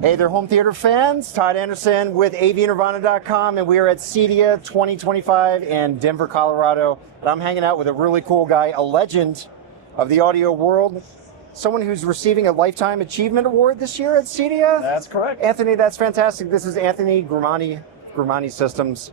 Hey there, home theater fans. Todd Anderson with avnirvana.com, and we are at CEDIA 2025 in Denver, Colorado. And I'm hanging out with a really cool guy, a legend of the audio world, someone who's receiving a Lifetime Achievement Award this year at CEDIA. That's correct. Anthony, that's fantastic. This is Anthony Grimani, Grimani Systems.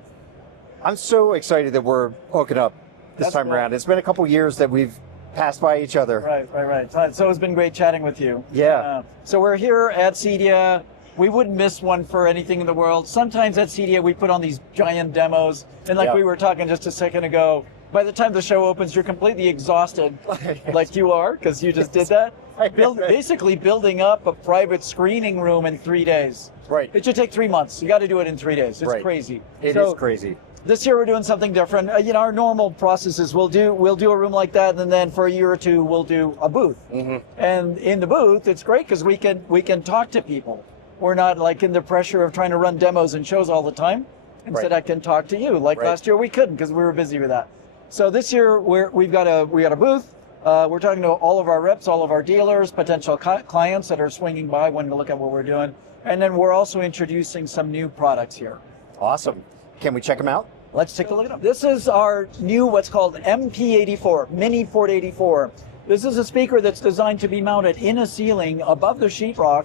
I'm so excited that we're hooking up this time around. It's been a couple years that we've passed by each other. Right. So it's been great chatting with you. Yeah. So we're here at CEDIA. We wouldn't miss one for anything in the world. Sometimes at CEDIA we put on these giant demos, and like we were talking just a second ago, by the time the show opens, you're completely exhausted, like you are, because you just did that. Basically building up a private screening room in 3 days. Right. It should take 3 months. You got to do it in 3 days. It's crazy. It is crazy. This year we're doing something different. Our normal processes, we'll do a room like that, and then for a year or two we'll do a booth. And in the booth, it's great because we can talk to people. We're not like in the pressure of trying to run demos and shows all the time. Instead, I can talk to you. Like last year we couldn't because we were busy with that. So this year we've got a booth. We're talking to all of our reps, all of our dealers, potential clients that are swinging by wanting to look at what we're doing. And then we're also introducing some new products here. Awesome. Can we check them out? Let's take a look at them. This is our new, what's called MP84, Mini Port 84. This is a speaker that's designed to be mounted in a ceiling above the sheetrock.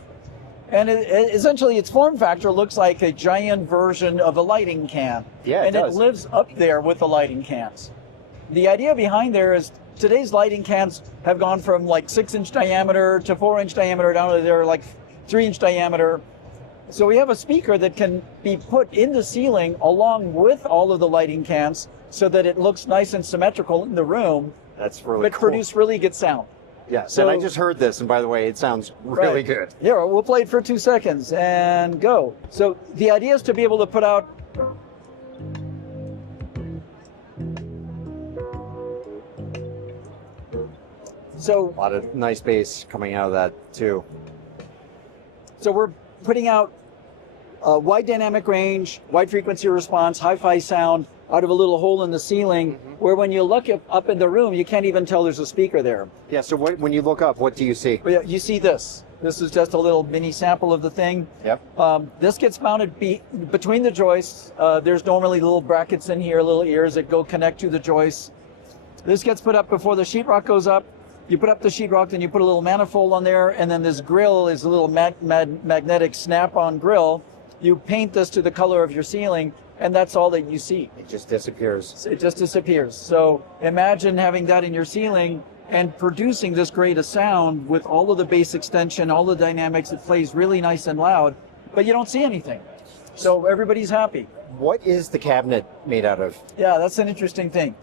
And essentially its form factor looks like a giant version of a lighting can. Yeah, it does. It lives up there with the lighting cans. The idea behind there is today's lighting cans have gone from like 6-inch diameter to 4-inch diameter down to they're like 3-inch diameter. So we have a speaker that can be put in the ceiling along with all of the lighting cans so that it looks nice and symmetrical in the room. That's really but cool. Produce really good sound. Yeah, so, and I just heard this, and by the way, it sounds really good. Yeah, we'll play it for 2 seconds and go. So the idea is to be able to put out a lot of nice bass coming out of that too. So we're putting out a wide dynamic range, wide frequency response, hi-fi sound out of a little hole in the ceiling where when you look up in the room, you can't even tell there's a speaker there. Yeah, so when you look up, what do you see? Well, you see this. This is just a little mini sample of the thing. Yep. This gets mounted between the joists. There's normally little brackets in here, little ears that go connect to the joists. This gets put up before the sheetrock goes up. You put up the sheetrock, then you put a little manifold on there, and then this grill is a little magnetic snap-on grill. You paint this to the color of your ceiling, and that's all that you see. It just disappears. It just disappears. So imagine having that in your ceiling and producing this great a sound with all of the bass extension, all the dynamics. It plays really nice and loud, but you don't see anything. So everybody's happy. What is the cabinet made out of? Yeah, that's an interesting thing.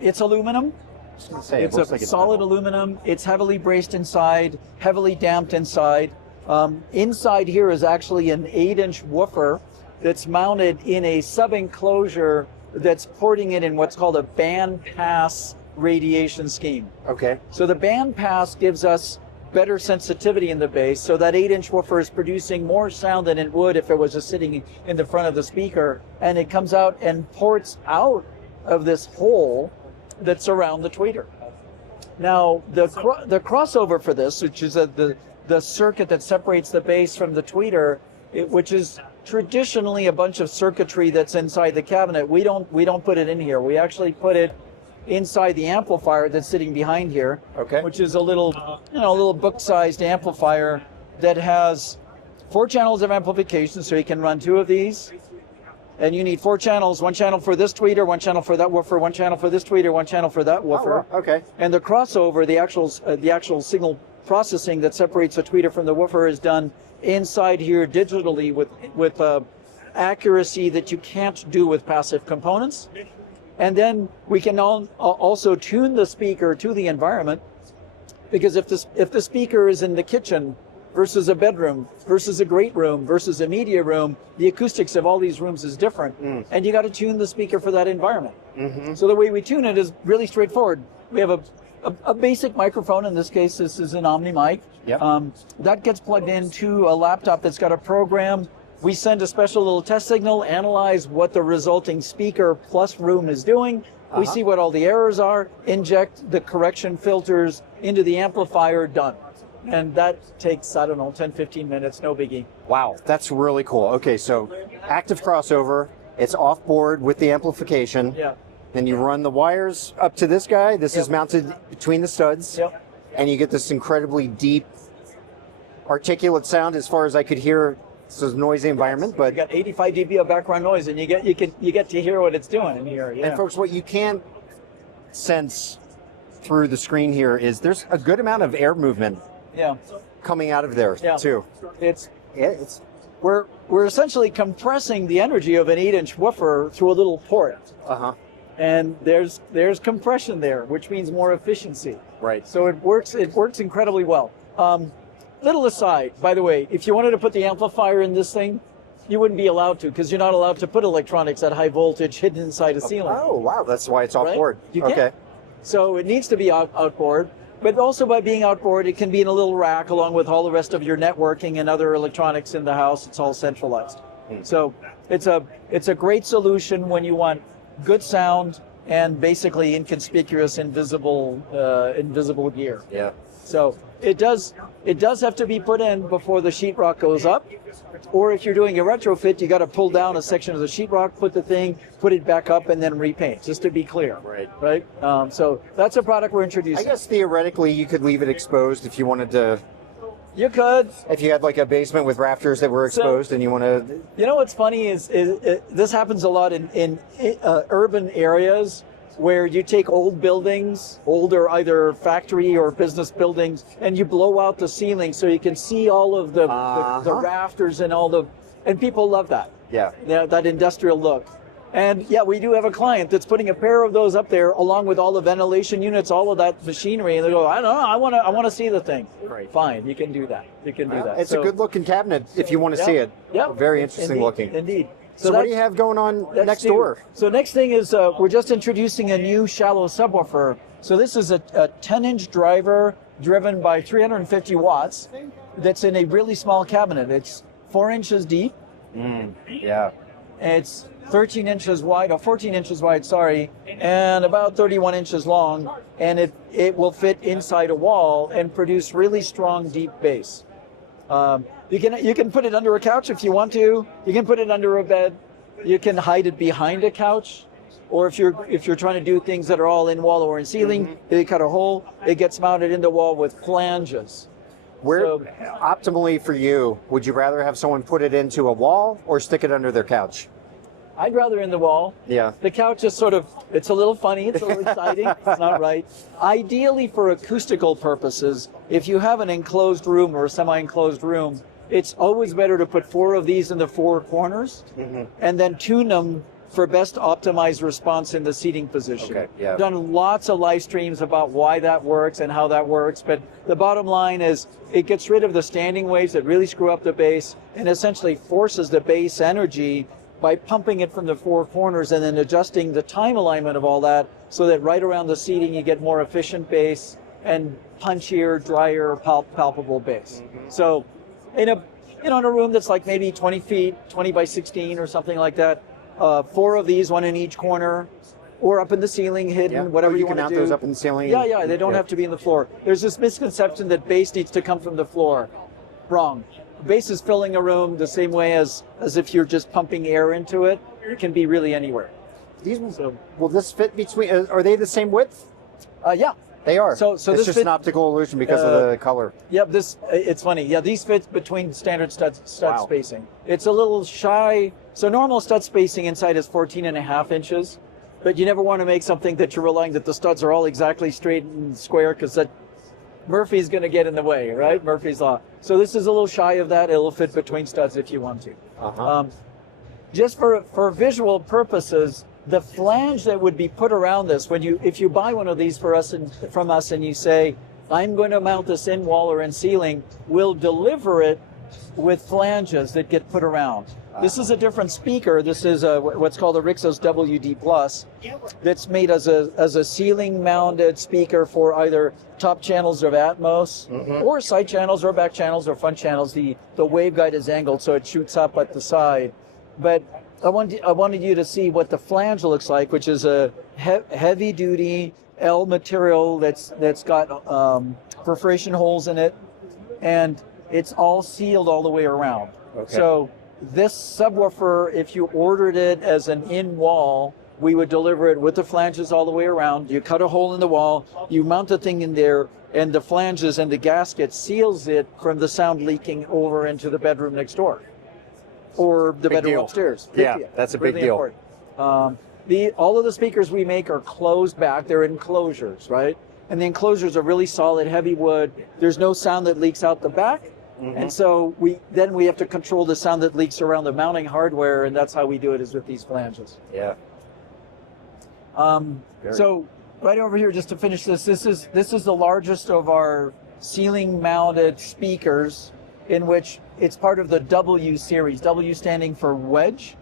It's aluminum. It's a solid aluminum. It's heavily braced inside, heavily damped inside. Inside here is actually an 8-inch woofer that's mounted in a sub-enclosure that's porting it in what's called a band pass radiation scheme. Okay. So the band pass gives us better sensitivity in the bass, so that 8-inch woofer is producing more sound than it would if it was just sitting in the front of the speaker, and it comes out and ports out of this hole that's around the tweeter. Now, the crossover for this, which is the circuit that separates the bass from the tweeter, which is traditionally a bunch of circuitry that's inside the cabinet, we don't put it in here. We actually put it inside the amplifier that's sitting behind here, which is a little book-sized amplifier that has 4 channels of amplification, so you can run 2 of these. And you need 4 channels, 1 channel for this tweeter, 1 channel for that woofer, 1 channel for this tweeter, 1 channel for that woofer. Oh, okay. And the crossover, the actual signal processing that separates the tweeter from the woofer is done inside here digitally with accuracy that you can't do with passive components. And then we can also tune the speaker to the environment, because if the speaker is in the kitchen versus a bedroom versus a great room versus a media room, the acoustics of all these rooms is different, and you got to tune the speaker for that environment. So the way we tune it is really straightforward. We have a basic microphone. In this case, this is an Omni mic. That gets plugged into a laptop that's got a program. We send a special little test signal, analyze what the resulting speaker plus room is doing. We see what all the errors are, inject the correction filters into the amplifier, done. And that takes, I don't know, 10, 15 minutes, no biggie. Wow, that's really cool. Okay, so active crossover, it's off board with the amplification. Yeah. Then you run the wires up to this guy. This is mounted between the studs. Yep. And you get this incredibly deep, articulate sound as far as I could hear. It's a noisy environment, but You got 85 dB of background noise, and you get to hear what it's doing in here. Yeah. and folks, what you can sense through the screen here is there's a good amount of air movement Yeah. coming out of there too. It's Yeah, it's we're essentially compressing the energy of an 8-inch woofer through a little port, and there's compression there, which means more efficiency. right. So it works incredibly well. Little aside, by the way, if you wanted to put the amplifier in this thing, you wouldn't be allowed to, because you're not allowed to put electronics at high voltage hidden inside a ceiling. Oh wow, that's why it's off board. You can. Okay. So it needs to be outboard, but also by being outboard, it can be in a little rack along with all the rest of your networking and other electronics in the house. It's all centralized. So it's a great solution when you want good sound and basically inconspicuous, invisible gear. Yeah. So it does have to be put in before the sheetrock goes up, or if you're doing a retrofit, you got to pull down a section of the sheetrock, put it back up, and then repaint. Just to be clear, right? So that's a product we're introducing. I guess theoretically you could leave it exposed if you wanted to. You could. If you had like a basement with rafters that were exposed and you want to. You know what's funny is this happens a lot in urban areas, where you take old buildings, older either factory or business buildings, and you blow out the ceiling so you can see all of the rafters and and people love that. Yeah. That industrial look. And yeah, we do have a client that's putting a pair of those up there along with all the ventilation units, all of that machinery, and they go, I don't know, I want to see the thing. Right. Fine, you can do that. You can do that. It's a good looking cabinet if you want to see it. Yeah. Very interesting looking. Indeed. So what do you have going on next door? So next thing is we're just introducing a new shallow subwoofer. So this is a 10-inch driver driven by 350 watts that's in a really small cabinet. It's 4 inches deep. Yeah. It's 13 inches wide, or 14 inches wide, sorry, and about 31 inches long, and it will fit inside a wall and produce really strong, deep bass. You can put it under a couch if you want to. You can put it under a bed. You can hide it behind a couch, or if you're trying to do things that are all in wall or in ceiling, you cut a hole. It gets mounted in the wall with flanges. Optimally for you, would you rather have someone put it into a wall or stick it under their couch? I'd rather in the wall. Yeah. The couch is it's a little funny, it's a little exciting, it's not right. Ideally for acoustical purposes, if you have an enclosed room or a semi-enclosed room, it's always better to put 4 of these in the 4 corners and then tune them for best optimized response in the seating position. Okay, yeah. Done lots of live streams about why that works and how that works, but the bottom line is it gets rid of the standing waves that really screw up the bass and essentially forces the bass energy by pumping it from the 4 corners and then adjusting the time alignment of all that so that right around the seating you get more efficient bass and punchier, drier, palpable bass. So in a room that's like maybe 20 feet, 20 by 16 or something like that, 4 of these, 1 in each corner, or up in the ceiling, hidden, whatever you want to do. You can mount those up in the ceiling. Yeah, they don't have to be in the floor. There's this misconception that bass needs to come from the floor. Wrong. Bass is filling a room the same way as if you're just pumping air into it. It can be really anywhere. Will this fit between? Are they the same width? Yeah. They are. So it's this just an optical illusion because of the color. Yep. It's funny. Yeah, these fit between standard stud spacing. It's a little shy. So normal stud spacing inside is 14.5 inches, but you never want to make something that you're relying that the studs are all exactly straight and square, because that Murphy's going to get in the way, right? Murphy's law. So this is a little shy of that. It'll fit between studs if you want to. Just for visual purposes, the flange that would be put around this, if you buy one of these from us and you say, I'm going to mount this in wall or in ceiling, we'll deliver it with flanges that get put around. This is a different speaker. This is what's called a Rixos WD Plus. That's made as a ceiling-mounted speaker for either top channels of Atmos, or side channels, or back channels, or front channels. The waveguide is angled, so it shoots up at the side. But I wanted you to see what the flange looks like, which is a heavy-duty L material that's got perforation holes in it. and it's all sealed all the way around. Okay. So this subwoofer, if you ordered it as an in-wall, we would deliver it with the flanges all the way around. You cut a hole in the wall, you mount the thing in there, and the flanges and the gasket seals it from the sound leaking over into the bedroom next door, or the Big bedroom deal. upstairs. Yeah, that's a big deal. Important. All of the speakers we make are closed back. They're enclosures, right? And the enclosures are really solid, heavy wood. There's no sound that leaks out the back. And so we have to control the sound that leaks around the mounting hardware, and that's how we do it, is with these flanges. Yeah. So right over here, just to finish this is the largest of our ceiling mounted speakers, in which it's part of the W series. W standing for wedge.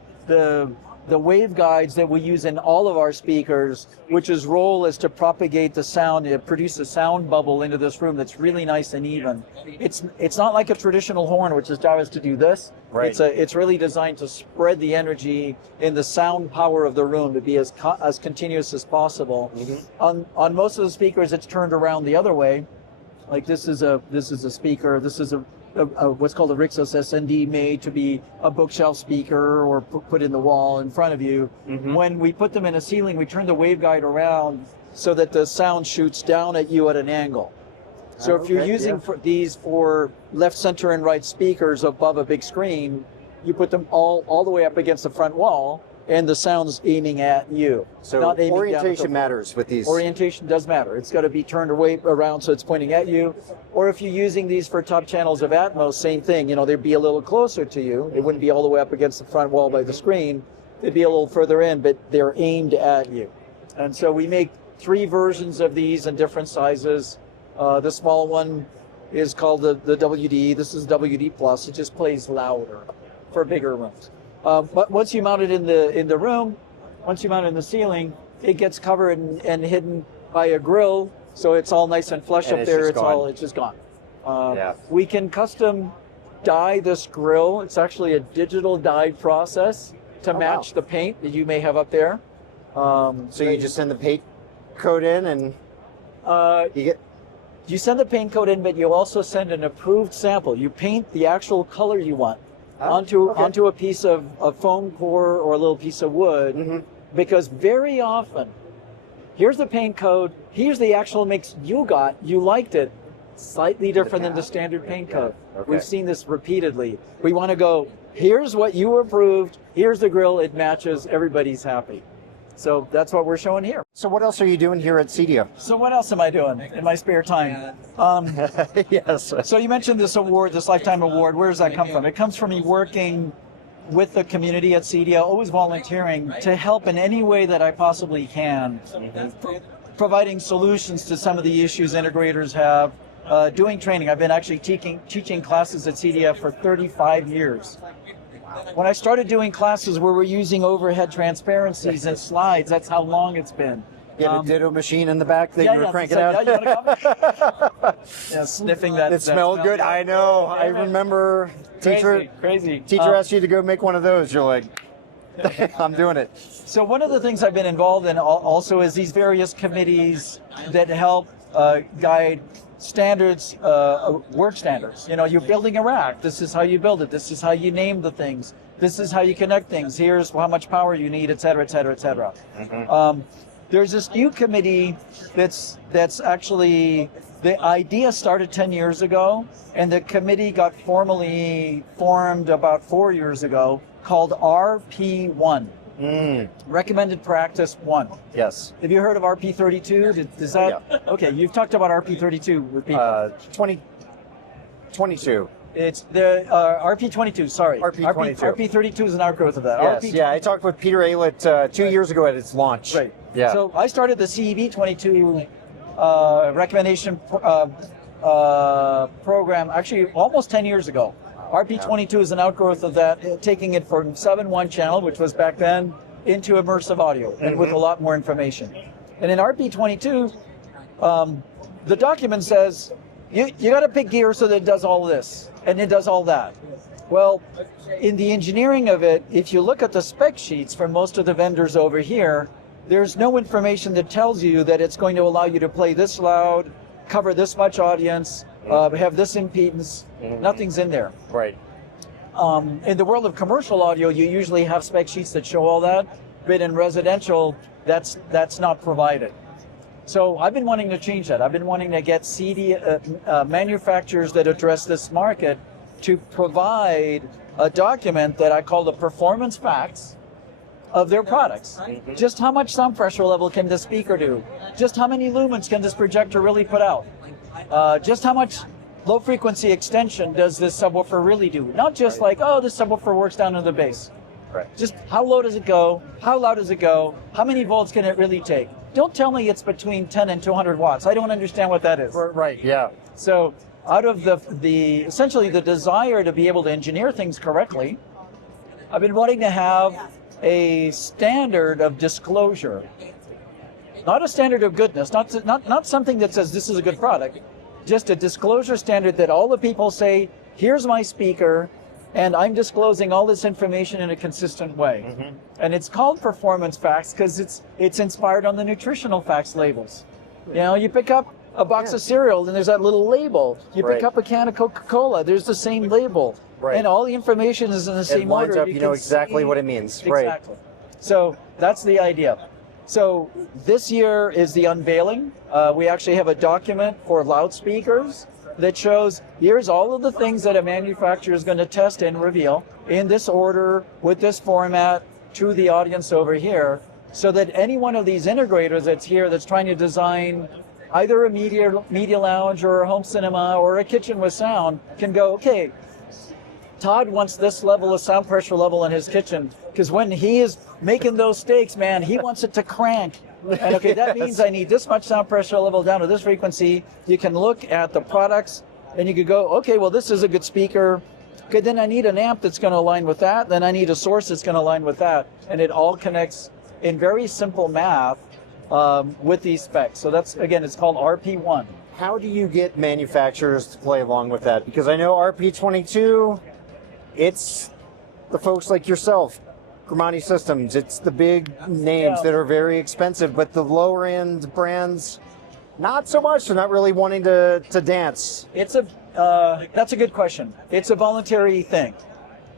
The waveguides that we use in all of our speakers, which's role is to propagate the sound, produce a sound bubble into this room that's really nice and even. It's not like a traditional horn, which is job is to do this. Right. It's really designed to spread the energy in the sound power of the room to be as continuous as possible. On most of the speakers, it's turned around the other way. Like this is a speaker. This is a what's called a Rixos SND, made to be a bookshelf speaker or put in the wall in front of you. When we put them in a ceiling, we turn the waveguide around so that the sound shoots down at you at an angle. So if you're using these for left, center, and right speakers above a big screen, you put them all the way up against the front wall, and the sound's aiming at you. So not aiming orientation down matters with these. Orientation does matter. It's got to be turned away around so it's pointing at you. Or if you're using these for top channels of Atmos, same thing. You know, they'd be a little closer to you. It wouldn't be all the way up against the front wall by the screen. They'd be a little further in, but they're aimed at you. And so we make 3 versions of these in different sizes. The small one is called the WD. This is WD Plus. It just plays louder for bigger rooms. But once you mount it in the room, once you mount it in the ceiling, it gets covered and hidden by a grille, so it's all nice and flush And up it's there. just It's just gone. Yeah. We can custom dye this grille. It's actually a digital dye process to match the paint that you may have up there. So you just send the paint coat in, and you send the paint coat in, but you also send an approved sample. You paint the actual color you want onto a piece of foam core or a little piece of wood, because very often, here's the paint code, here's the actual mix you got, you liked it, slightly different than the standard paint code. We've seen this repeatedly. We want to go, here's what you approved, here's the grill, it matches, everybody's happy. So that's what we're showing here. So what else are you doing here at CEDIA? So what else am I doing in my spare time? Yes. So you mentioned this award, this Lifetime Award. Where does that come from? It comes from me working with the community at CEDIA, always volunteering to help in any way that I possibly can, providing solutions to some of the issues integrators have, doing training. I've been actually teaching classes at CEDIA for 35 years. When I started doing classes where we're using overhead transparencies and slides, that's how long it's been. You had a ditto machine in the back that you were cranking so, out? Yeah, you want to come? Yeah, sniffing that. It smelled good. I know. I remember Crazy. Teacher asked you to go make one of those. You're like, I'm doing it. So one of the things I've been involved in also is these various committees that help guide standards, work standards. You know, you're building a rack. This is how you build it. This is how you name the things. This is how you connect things. Here's how much power you need, et cetera, et cetera, et cetera. There's this new committee that's actually, the idea started 10 years ago, and the committee got formally formed about 4 years ago, called RP1. Recommended Practice 1. Yes. Have you heard of RP32? Does that? Yeah. Okay, you've talked about RP32 with people. 22. It's the RP22, sorry. RP22. RP32 is an outgrowth of that. Yes. Yeah, I talked with Peter Aylett 2 years ago at its launch. Right. Yeah. So I started the CEB22 recommendation program actually almost 10 years ago. RP22 is an outgrowth of that, taking it from 7.1 channel, which was back then, into immersive audio, and with a lot more information. And in RP22, the document says, you got to pick gear so that it does all this, and it does all that. Well, in the engineering of it, if you look at the spec sheets from most of the vendors over here, there's no information that tells you that it's going to allow you to play this loud, cover this much audience, we have this impedance, nothing's in there. Right. In the world of commercial audio, you usually have spec sheets that show all that, but in residential, that's not provided. So I've been wanting to change that. I've been wanting to get CEDIA manufacturers that address this market to provide a document that I call the performance facts of their products. Just how much sound pressure level can the speaker do? Just how many lumens can this projector really put out? Just how much low frequency extension does this subwoofer really do? Not just like, oh, this subwoofer works down to the bass. Right. Just how low does it go? How loud does it go? How many volts can it really take? Don't tell me it's between 10 and 200 watts. I don't understand what that is. Right, yeah. So out of the essentially the desire to be able to engineer things correctly, I've been wanting to have a standard of disclosure. Not a standard of goodness, not something that says this is a good product, just a disclosure standard that all the people say, here's my speaker, and I'm disclosing all this information in a consistent way. And it's called performance facts because it's inspired on the nutritional facts labels. You know, you pick up a box of cereal and there's that little label. You pick up a can of Coca-Cola, there's the same label. And all the information is in the same order. It lines up, you know exactly what it means. Exactly. So that's the idea. So this year is the unveiling. We actually have a document for loudspeakers that shows here's all of the things that a manufacturer is going to test and reveal in this order with this format to the audience over here, so that any one of these integrators that's here that's trying to design either a media lounge or a home cinema or a kitchen with sound can go, okay, Todd wants this level of sound pressure level in his kitchen because when he is making those steaks, man, he wants it to crank. And okay, that means I need this much sound pressure level down to this frequency. You can look at the products and you could go, okay, well, this is a good speaker. Okay, then I need an amp that's going to align with that. Then I need a source that's going to align with that. And it all connects in very simple math with these specs. So that's, again, it's called RP1. How do you get manufacturers to play along with that? Because I know RP22, it's the folks like yourself, Grimani Systems, it's the big names that are very expensive, but the lower end brands, not so much. They're not really wanting to dance. It's that's a good question. It's a voluntary thing.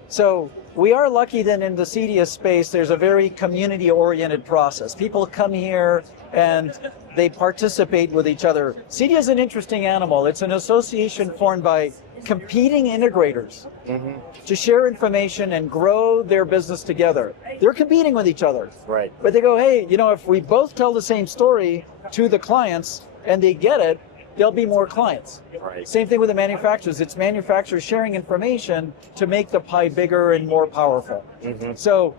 So we are lucky that in the CEDIA space, there's a very community-oriented process. People come here and they participate with each other. CEDIA is an interesting animal. It's an association formed by competing integrators to share information and grow their business together. They're competing with each other. Right. But they go, hey, you know, if we both tell the same story to the clients and they get it, there'll be more clients. Right. Same thing with the manufacturers. It's manufacturers sharing information to make the pie bigger and more powerful. So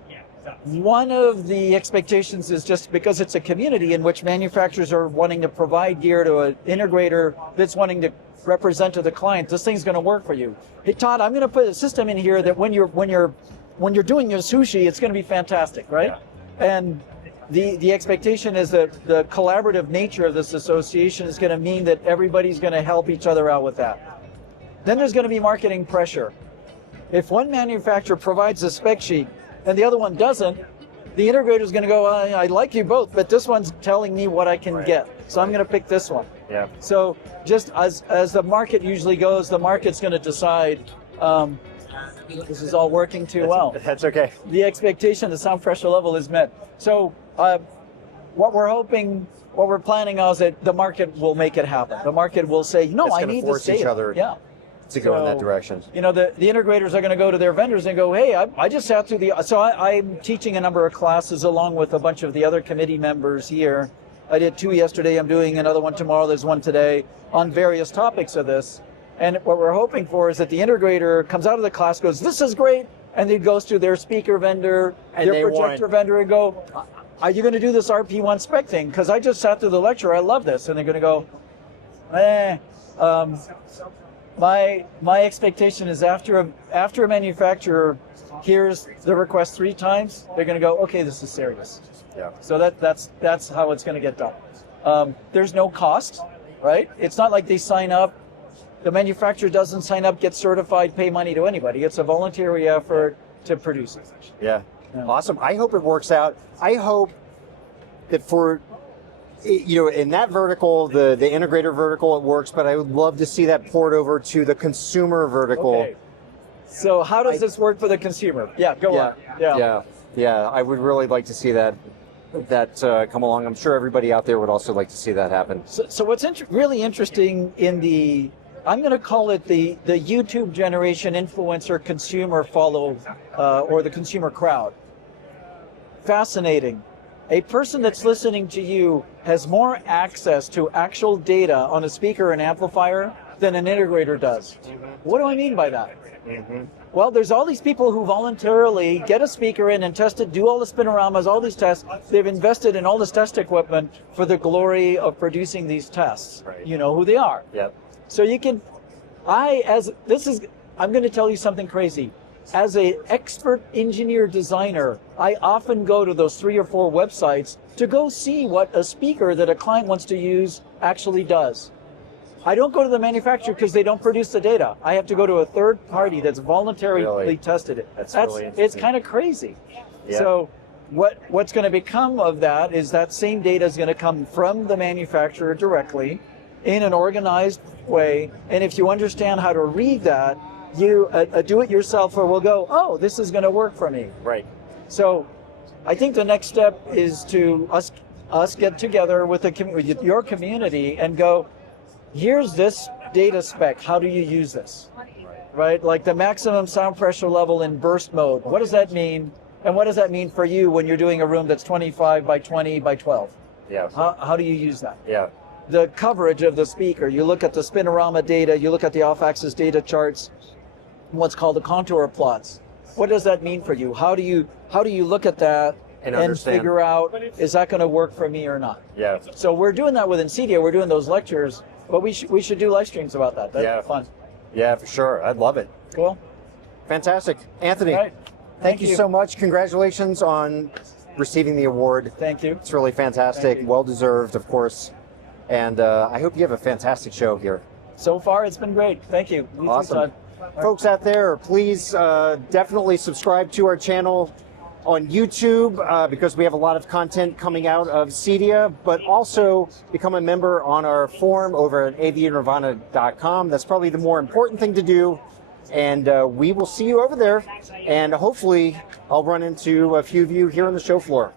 one of the expectations is just because it's a community in which manufacturers are wanting to provide gear to an integrator that's wanting to represent to the client, this thing's going to work for you. Hey Todd, I'm going to put a system in here that when you're doing your sushi, it's going to be fantastic, right? And the expectation is that the collaborative nature of this association is going to mean that everybody's going to help each other out with that. Then there's going to be marketing pressure. If one manufacturer provides a spec sheet and the other one doesn't, the integrator is going to go, I like you both, but this one's telling me what I can get, so I'm going to pick this one. So just as the market usually goes, the market's going to decide this is all working too well. That's okay. The expectation, the sound pressure level is met. So what we're planning is that the market will make it happen. The market will say, no, I need this data. Each other to go in that direction. You know, the integrators are going to go to their vendors and go, hey, I just sat through I'm teaching a number of classes along with a bunch of the other committee members here. I did 2 yesterday, I'm doing another one tomorrow, there's one today, on various topics of this. And what we're hoping for is that the integrator comes out of the class, goes, this is great, and then goes to their speaker vendor, and their projector vendor, and go, are you going to do this RP1 spec thing? Because I just sat through the lecture, I love this. And they're going to go, my expectation is after a manufacturer hears the request 3 times, they're going to go, okay, this is serious. So that's how it's going to get done. There's no cost, right? It's not like they sign up. The manufacturer doesn't sign up, get certified, pay money to anybody. It's a voluntary effort to produce it. Awesome. I hope it works out. I hope that for In that vertical, the integrator vertical, it works, but I would love to see that poured over to the consumer vertical. Okay. So how does this work for the consumer? Yeah, go on. Yeah. I would really like to see that come along. I'm sure everybody out there would also like to see that happen. So what's really interesting in the, I'm going to call it the YouTube generation influencer consumer follow, or the consumer crowd. Fascinating. A person that's listening to you has more access to actual data on a speaker and amplifier than an integrator does. What do I mean by that? Well, there's all these people who voluntarily get a speaker in and test it, do all the spinoramas, all these tests. They've invested in all this test equipment for the glory of producing these tests. Right. You know who they are. Yep. So you can, I'm going to tell you something crazy. As an expert engineer designer, I often go to those 3 or 4 websites to go see what a speaker that a client wants to use actually does. I don't go to the manufacturer because they don't produce the data. I have to go to a third party that's voluntarily tested it. That's really interesting. It's kind of crazy. Yeah. So what's going to become of that is that same data is going to come from the manufacturer directly in an organized way. And if you understand how to read that, you a do-it-yourselfer will go, oh, this is going to work for me. Right. So I think the next step is to us get together with your community and go, here's this data spec. How do you use this? Right? Like the maximum sound pressure level in burst mode. What does that mean? And what does that mean for you when you're doing a room that's 25 by 20 by 12? Yeah. How do you use that? Yeah. The coverage of the speaker. You look at the spinorama data. You look at the off-axis data charts. What's called the contour plots. What does that mean for you? How do you look at that and figure out, is that going to work for me or not? Yeah. So we're doing that within CEDIA. We're doing those lectures, but we should do live streams about that. That'd be fun. Yeah, for sure. I'd love it. Cool. Fantastic. Anthony, All right. thank you so much. Congratulations on receiving the award. Thank you. It's really fantastic. Well deserved, of course. And I hope you have a fantastic show here. So far, it's been great. Thank you. Awesome. Folks out there, please definitely subscribe to our channel on YouTube because we have a lot of content coming out of CEDIA, but also become a member on our forum over at avnirvana.com. That's probably the more important thing to do. And we will see you over there. And hopefully I'll run into a few of you here on the show floor.